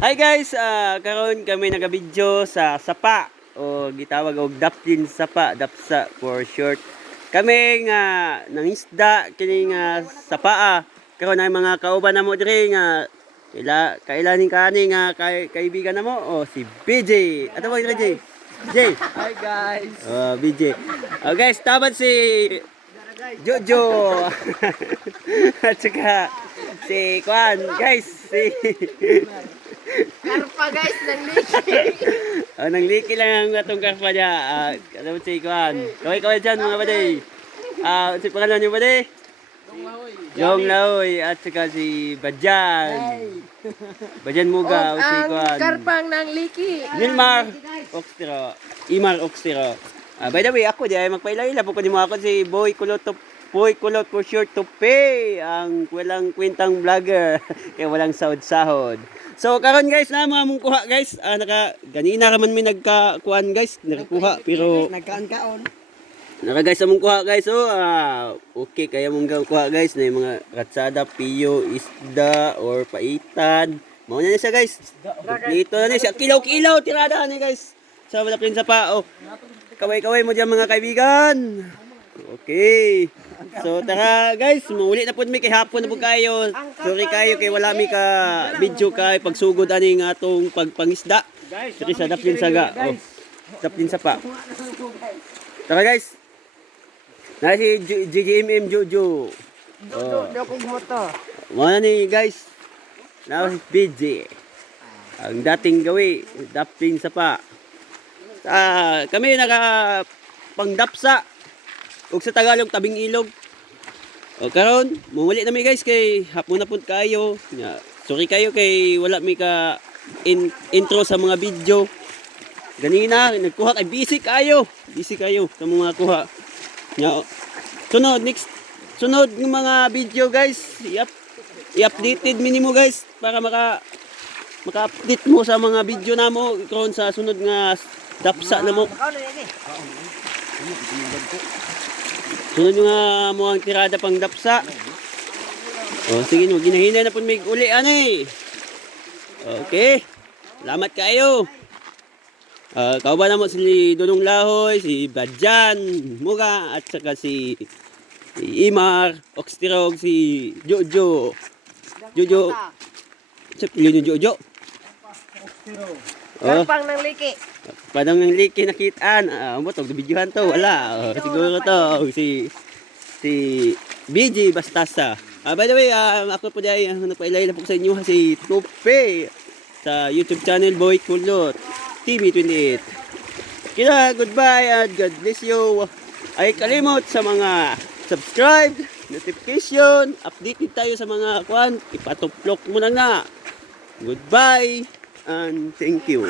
Hi guys, karon kami nagabidyo sa sapa o gitawag og daptin sapa, dapsa for short. Kami nga nangisda kini nga sapa. Karon ay mga kauban namo diri nga kailaning kani nga kaibigan namo si BJ. Ato ba BJ? J. Hi guys. BJ. Guys, taban si Jojo. At saka si Kwan, guys, si Karpa guys, ng liki. nang liki lang ang atong karpa niya. Ano si Kwan? Kaway dyan mga baday. Si pangalan niyo baday? Jong Laoy. At saka si Badjan. Badjan Muga o si Kwan. Karpang ng liki. Nilmar Oxtero. Imar Oxtero. By the way, ako diay magpaila-ila po ko mo ako si Boy Kulot for short to pay ang walang kwentang vlogger kaya walang sahod-sahod. So karon guys na mga mong kuha guys, ganina raman may nagkakuan guys, nakakuha pero Nagkaan-kaon. guys among kuha guys. So okay kaya mong kuha guys na yung mga ratsada, piyo, isda or paitan. Mao na siya guys. Dito na siya kilaw-kilaw tirada ni guys. Sa wala pin sa pa. Kaway-kaway mo diyan mga kaibigan. Okay. So tara guys, mauli na pud mi kay hapon na pud kayo. Sorry kayo kay wala mi ka video kay pagsugod ani nga atong pagpangisda. Diri sa Daplin Saga. Daplin Sapa. Tara guys. Na si GGMM Jojo. Dokong moto. Mo na ni guys. Now si BJ. Ang dating gawi, Daplin Sapa. Kami naka pangdapsa ug sa Tagalog tabing ilog. Karon mumuli na mi guys kay hapon na pud kayo. Sorry kayo kay wala mi ka intro sa mga video. Ganina nagkuha kay busy kayo sa mga kuha. Sunod ng mga video guys. I-updated minimo guys para maka-update mo sa mga video namo karon sa sunod nga dapsa na mo. Sunod nga mo ang tirada pang dapsa. Sige no, ginahinay na po may uli ani. Okay. Salamat kayo. Kauban na mo si Dudong Lahoy, si Badjan Muga at saka si Imar Oxtirog, si Jojo. Sa pilyo ni Jojo. Karpang ng liki. Padang ng liki nakitaan. Mo to videohan to wala. Siguro to si BJ Bastasa. By the way, ako po dai nagpailay po sa inyo si Tupe sa YouTube channel Boy Kulot TV28. Kaya goodbye and God bless you. Ay kalimot sa mga subscribe, notification, updated tayo sa mga kwan, ipatuplok mo na nga. Goodbye and thank you.